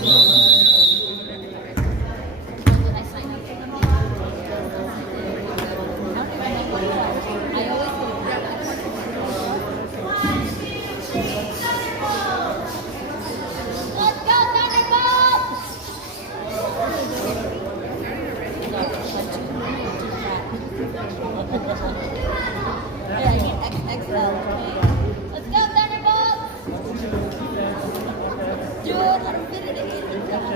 Let's go, Thunderbolts! Dude, let him fit it in.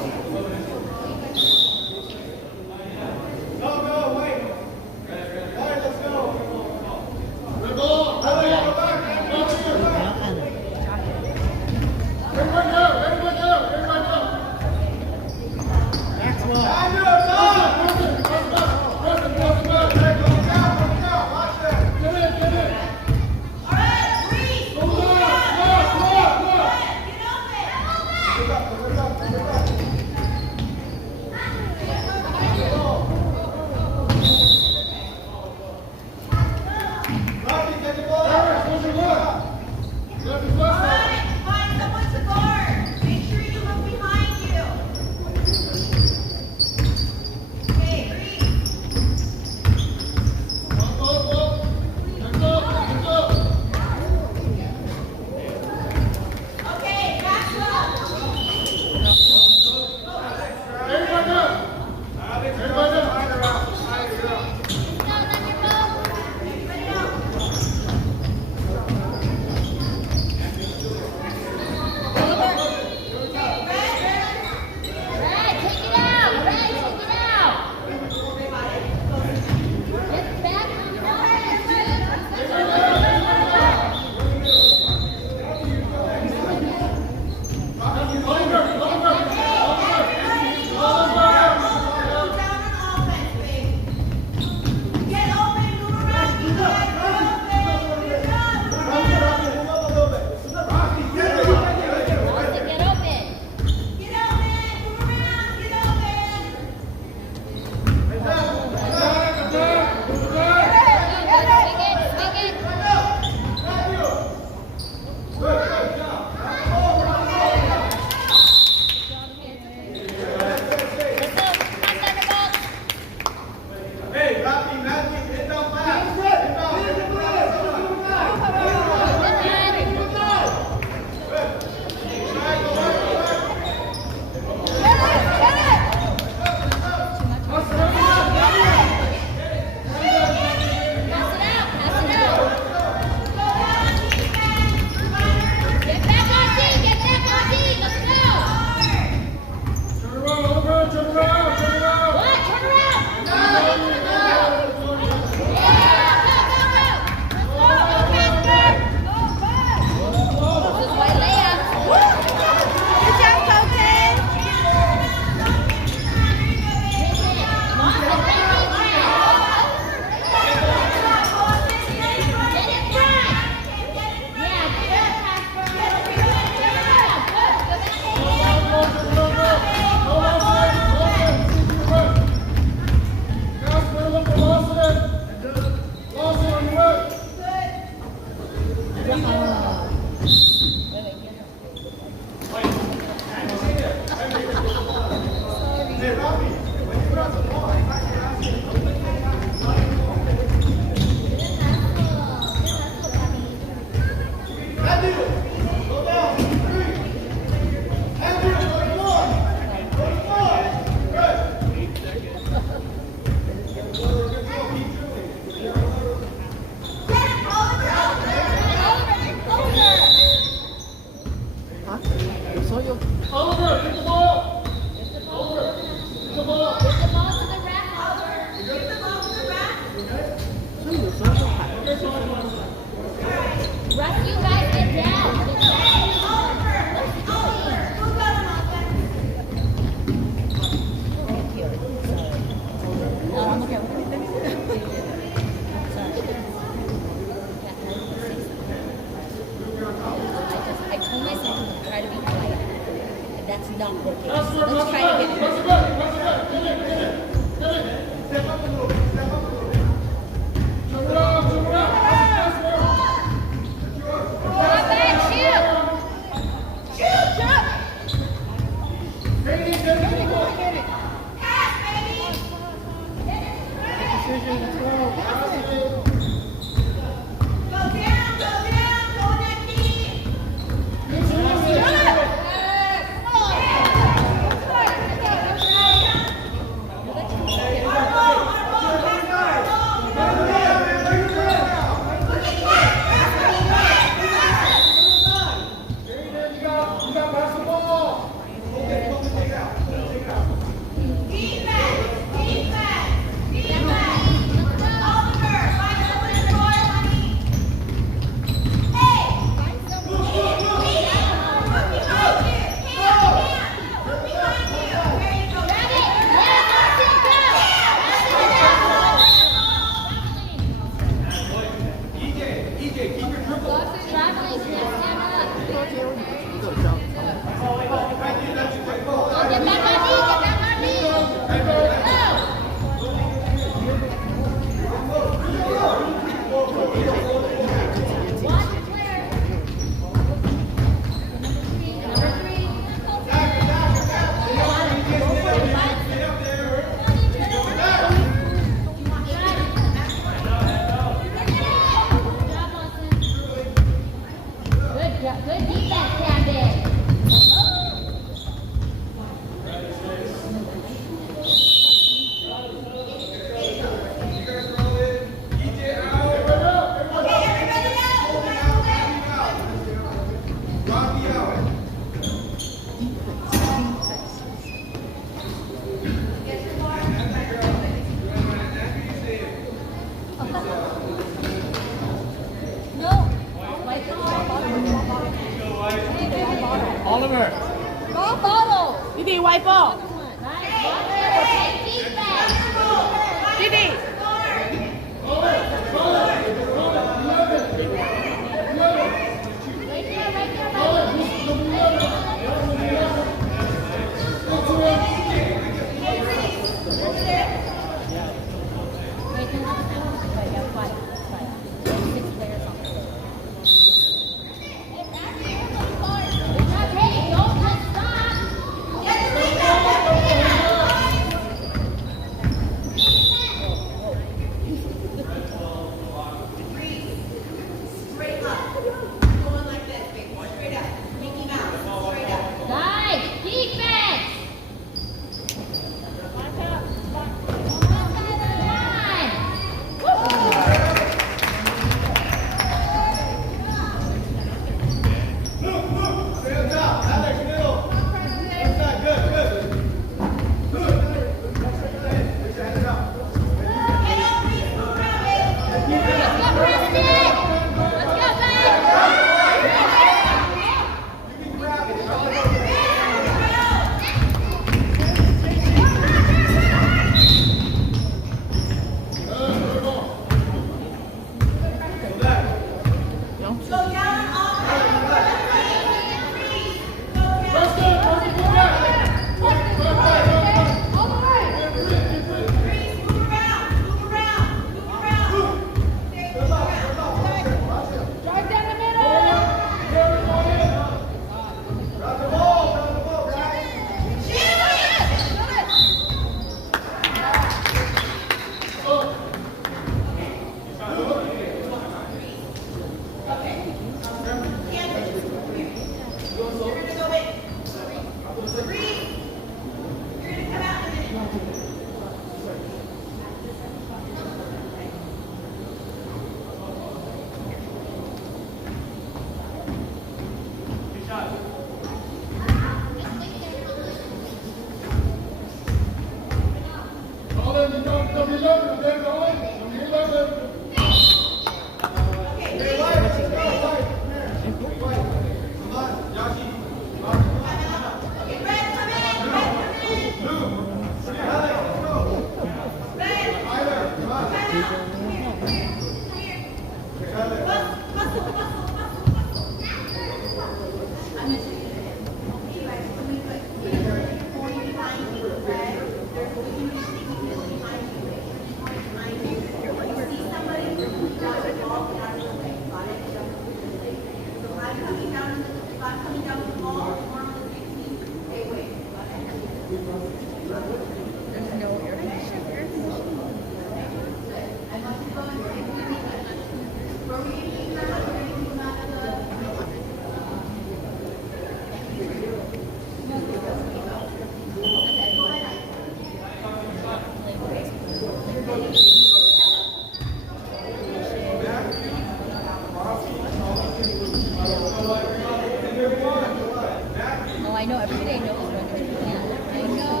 I know everybody knows when to plan. I know.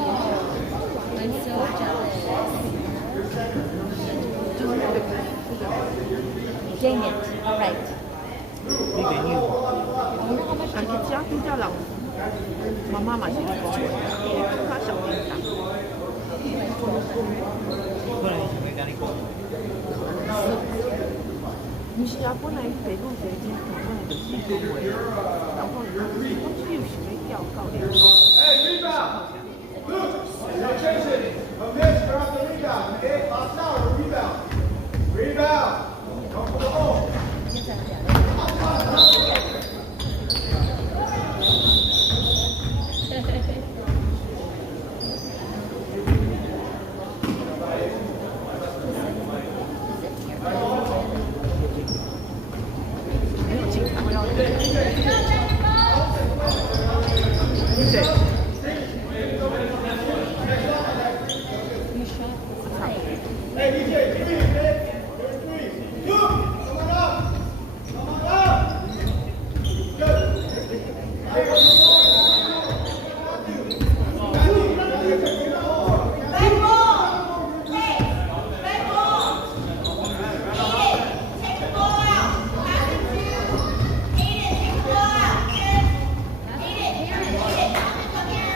I'm so jealous. Dang it. All right.啊，你只要比较老，妈妈嘛是说，也看他小叮当。不是啊，本来北部学经可能就是恭维，然后我就有想要调高点。Hey, rebound! Luke, you're chasing. A miss, grab the rebound. Okay, last out, rebound. Rebound. Come for the hole. 没有进场要对。对。 Hey, DJ, give me it, man. There's three. Luke, come on up. Come on up. Good. Hey, what's the ball? Back ball! Hey! Back ball! Eat it! Take the ball out! Pass it to... Eat it! Take the ball out! Eat it! Eat it! Come here!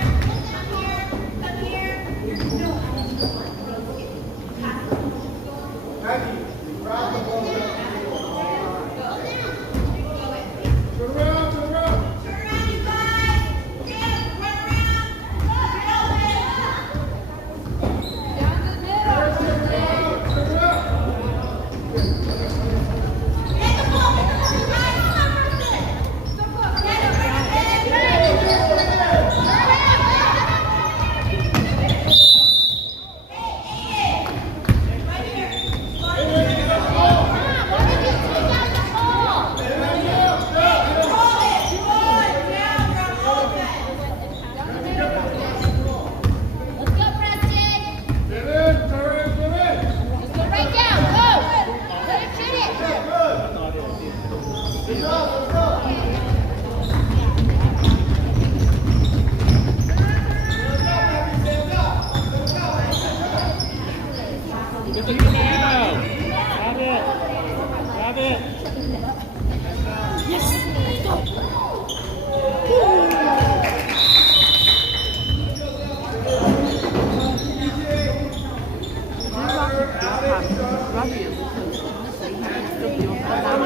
Come here! Come here! No, Maggie, grab the ball. Go. Turn around, turn around. Turn around, you guys! Jim, run around! Get open! Down the middle! Turn around, turn around. Get the ball! Get the ball! You guys! Come on, Preston! Get it, Preston! Turn around! Hey, right here! Why did you take out the ball? Roll it! Roll it down from open! Let's go, Preston! Get in, Terry, get in. Let's go right down! Go! Let him shoot it! Good job, let's go. Get the rebound. Grab it. Grab it. Robbie 也不是，所以他就比我们大嘛。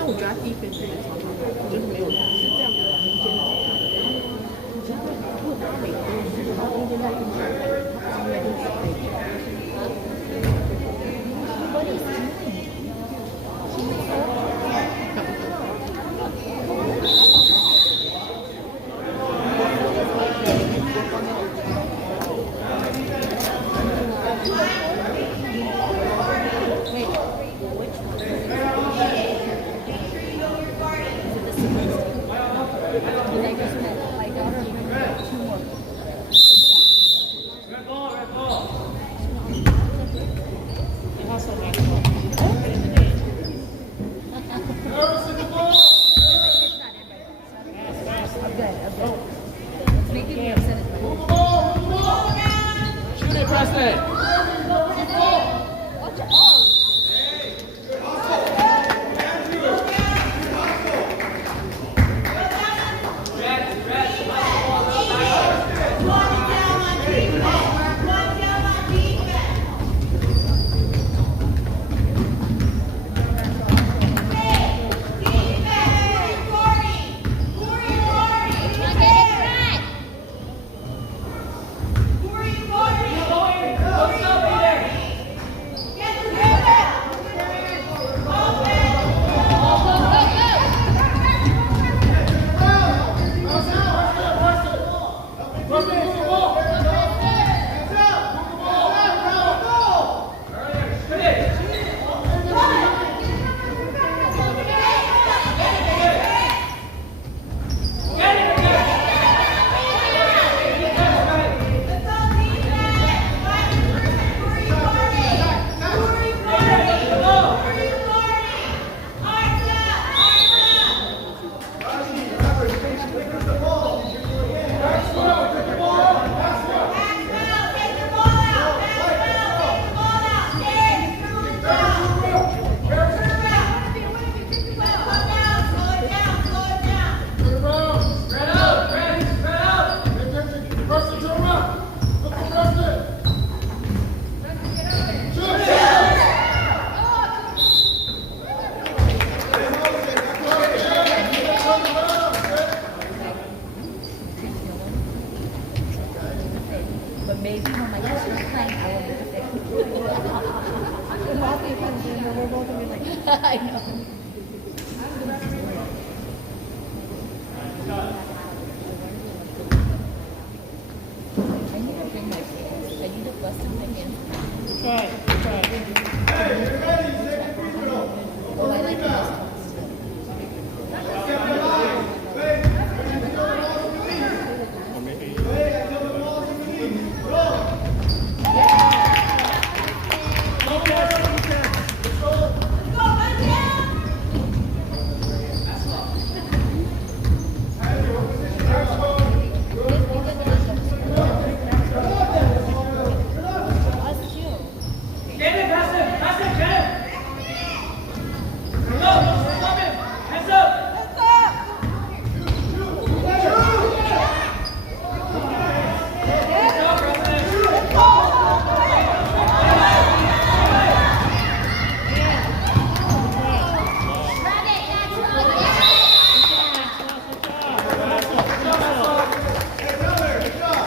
但我觉得他 defense 也常常就是没有是这样的空间的情况。你知道，如果他每个都是，然后中间再运球，他不是应该就是可以。Shoot it, Preston. Maybe when my sister was playing, I will be sick. I know. I need to bring my kids. I need to bust something in. Try. Hey, you're ready. Second free throw. Oh, I like the best ones. Step in line. Wait. Wait until the ball's released. Roll. Us too. Hey, Tyler, good job.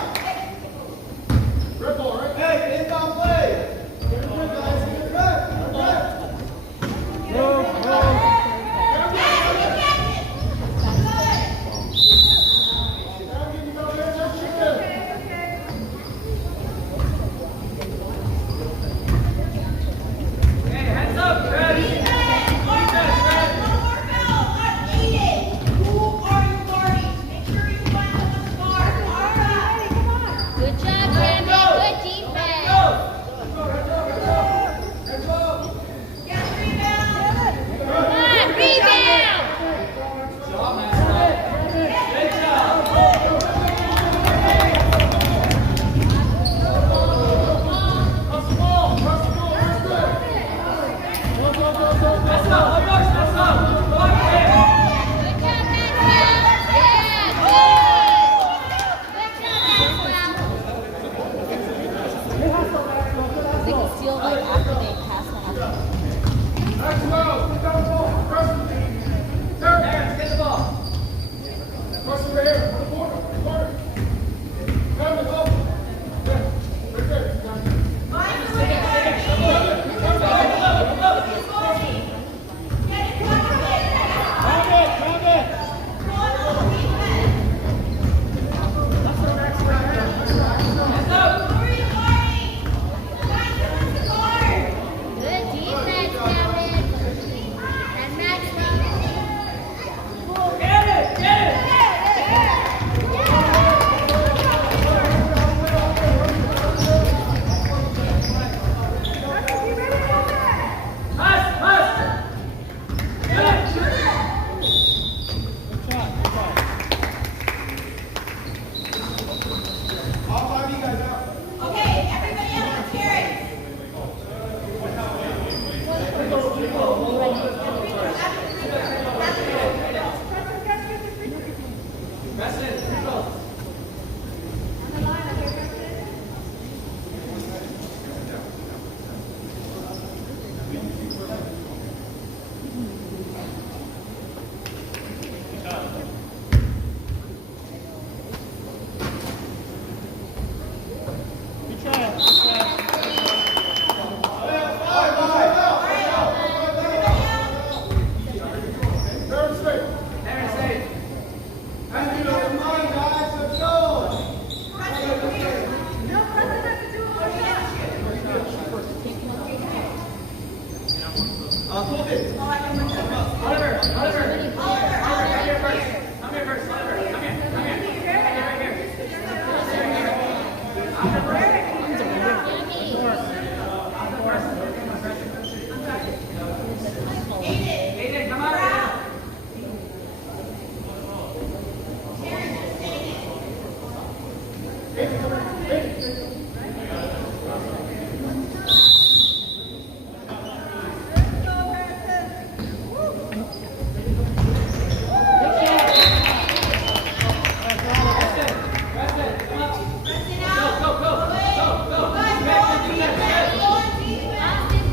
Ripple, right? Hey, inbound play. Get it good, guys. Get it good. Good job, Grammy. Good defense. Come on, rebound. Good job, Maxwell. Yeah, good. Good job, Maxwell. They can steal like after they pass the half. Maxwell, pick up the ball. Preston. Austin,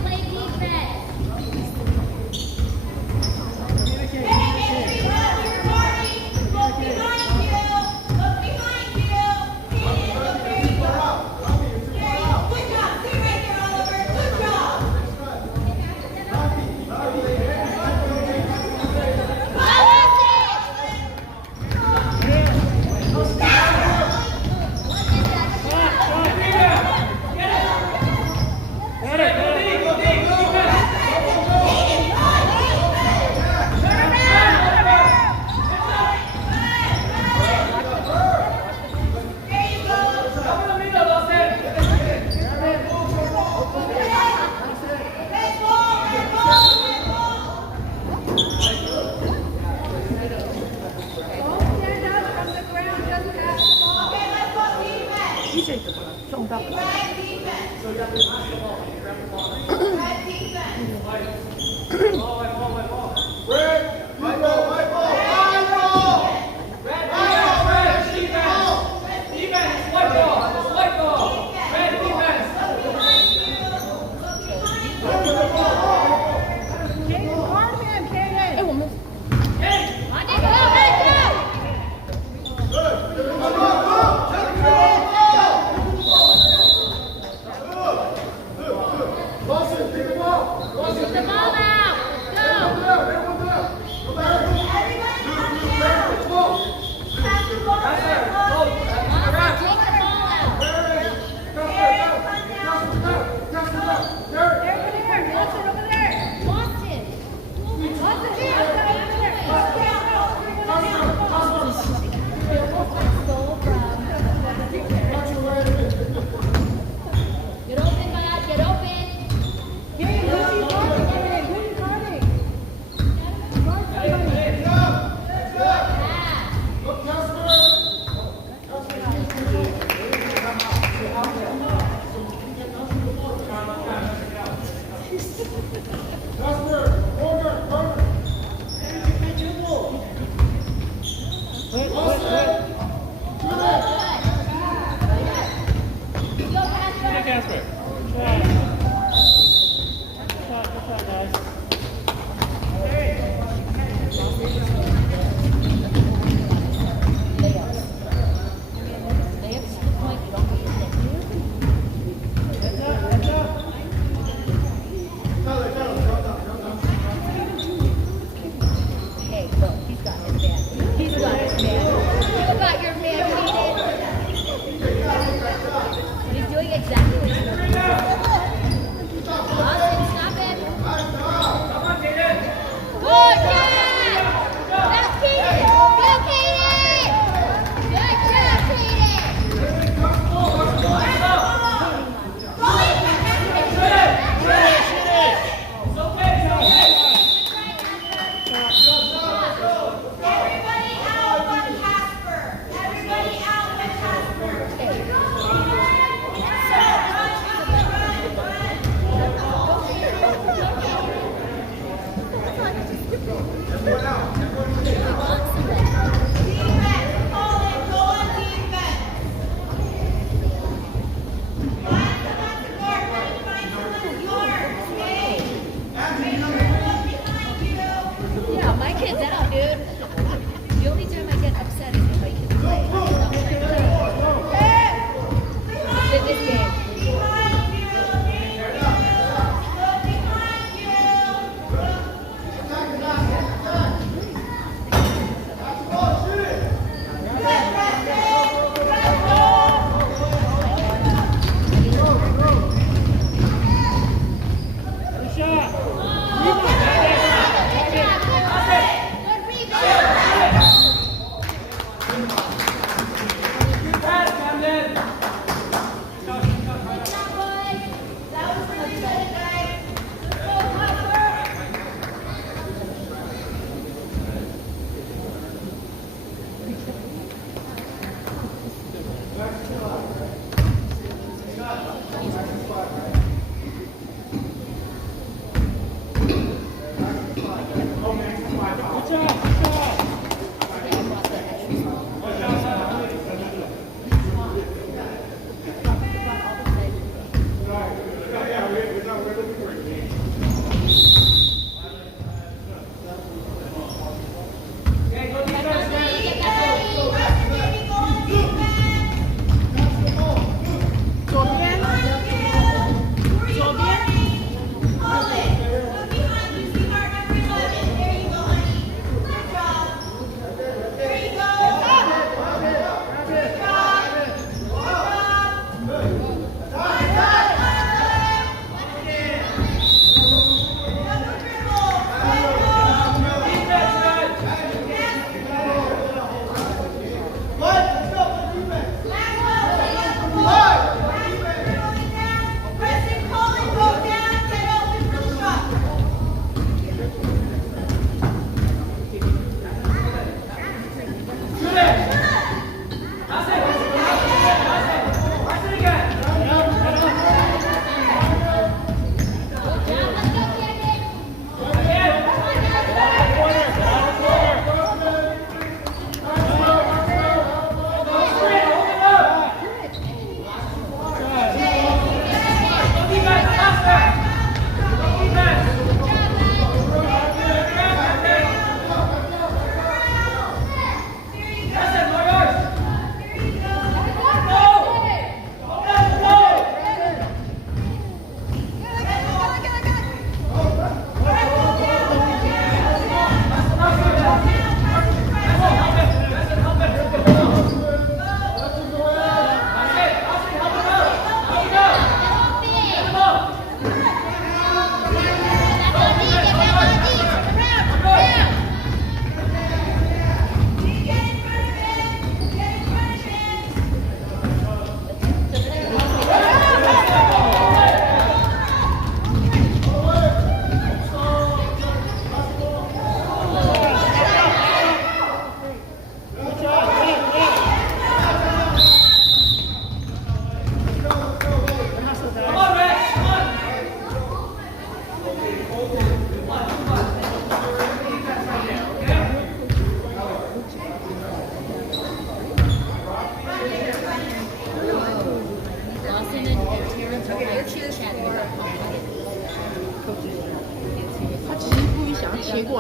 play defense. Got it, got it. T-shirt 撞到。 哎，我们 On it, go, let's go. Put the ball out. Go. Austin, take the ball out. Austin. Get open, bud. Get open. Pass. Go, Casper. Hey, Casper. Good shot, guys. Layups to the point, you don't get your stick. Heads up, heads up. Hey, look, he's got his man. He's got his man. You got your man, Hayden. He's doing exactly what he's supposed to do. Austin, stop it. Good job! That's Hayden! Go, Hayden! Good job, Hayden! Everybody out but Casper. Everybody out but Casper. Defense, call it, go on defense. Find the guard, find the guard. Hey, make sure to look behind you. Yeah, my kid's out, dude. The only time I get upset is when my kids play. In this game. Behind you. Look behind Good shot.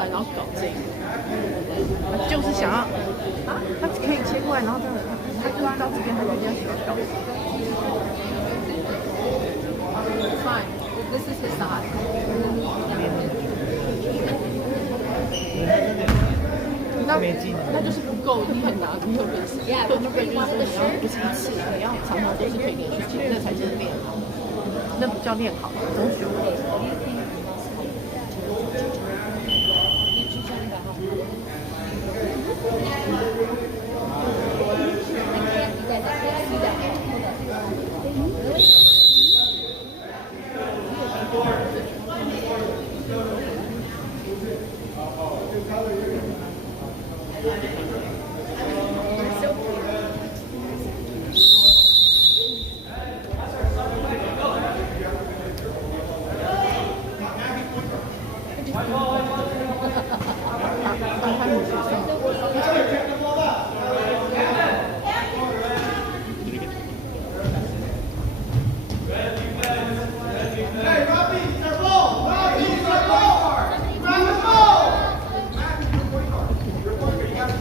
来，然后搞这个，他就是想要啊，他可以切过来，然后他就是到这边，他就比较喜欢搞。Fine. This is his side. 那就是不够，你很难没有认识。Yeah, 就可 remember 以 you wanted the 说 shirt? 不是一次，你要常常都是可以连续切，那才是练好。那不叫练好，同学会。 What do you think? You choose one about how I can't do that. I can't do that. Hold on. Really? Hey, Robbie, their ball! Robbie, their ball! Grab the ball! Matt, your point guard. Your point guard. You got to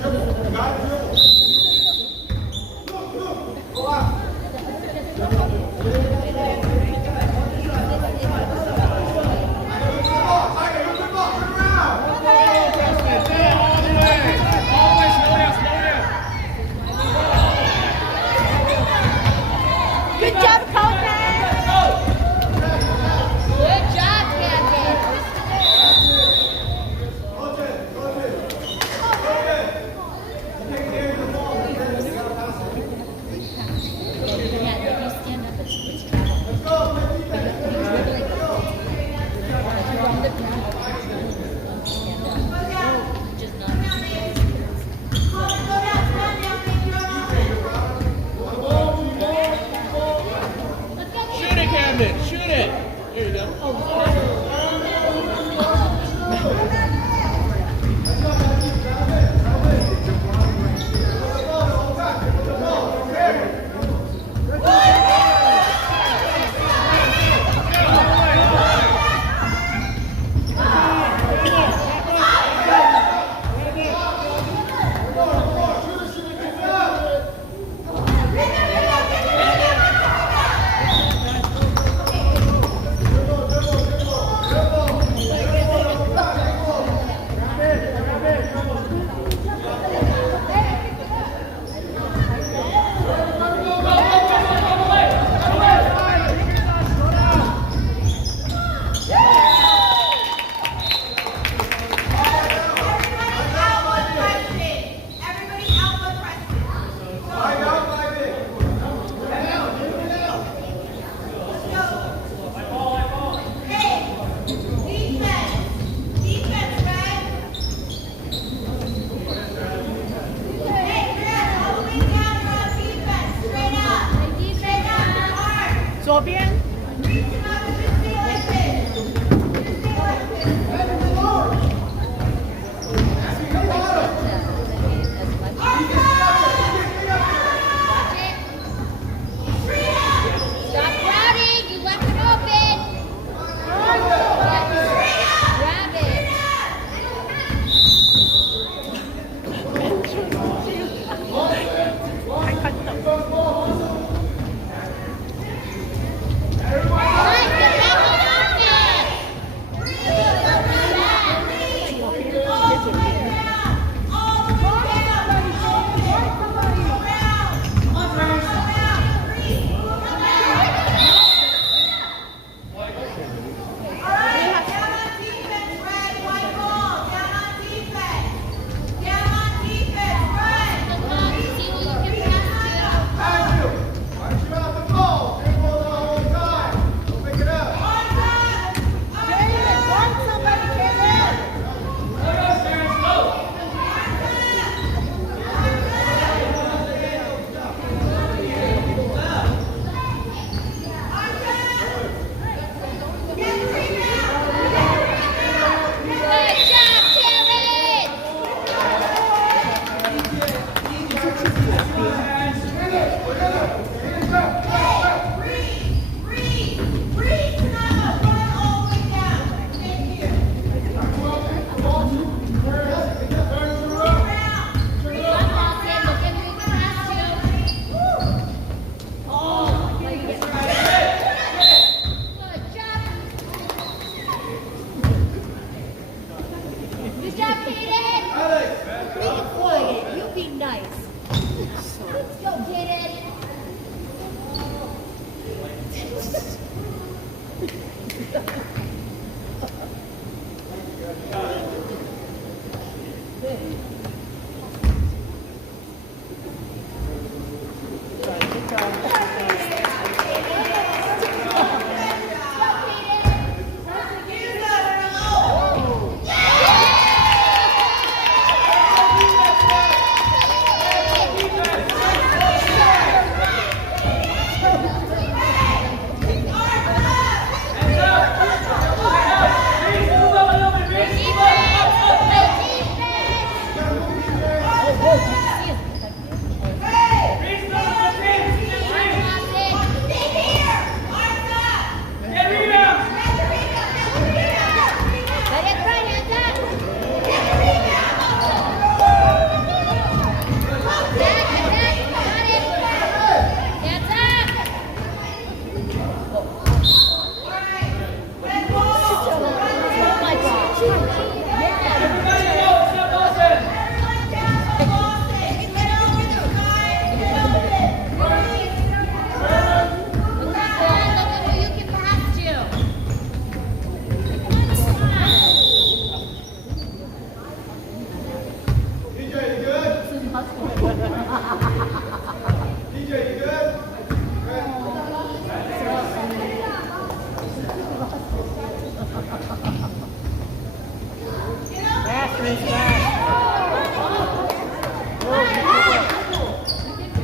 Fast, Reese, fast.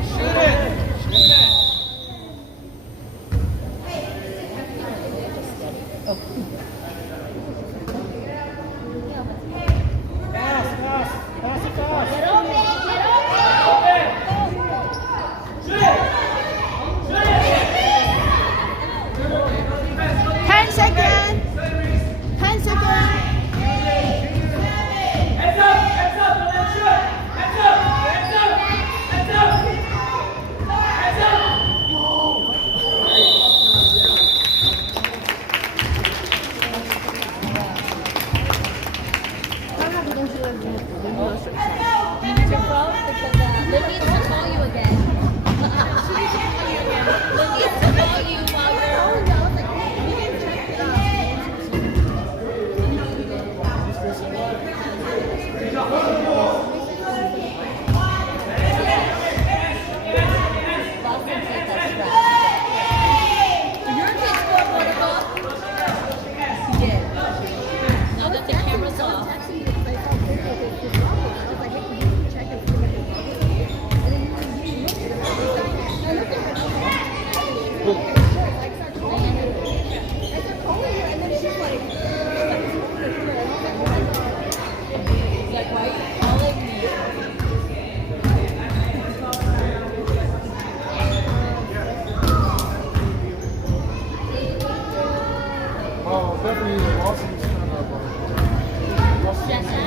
Shoot it. Shoot it. Fast, fast. Fast it fast. Get open, get open. Shoot it! Shoot it! 10 seconds. 10 seconds. Heads up! Heads up! And then shoot! Heads up! Heads up! Heads up! Heads up! You need your phone because Lynn needs to call you again. Lynn needs to call you while Boston said that's right. Your kid scored for the ball? He did. Now that the camera's off. He's like, why are you calling me? Oh, definitely Boston's kind of Jenna?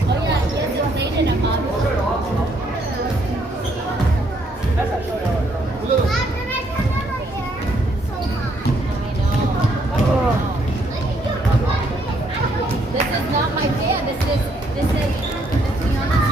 Oh yeah, he has dated a model. This is not my dad. This is Tiana's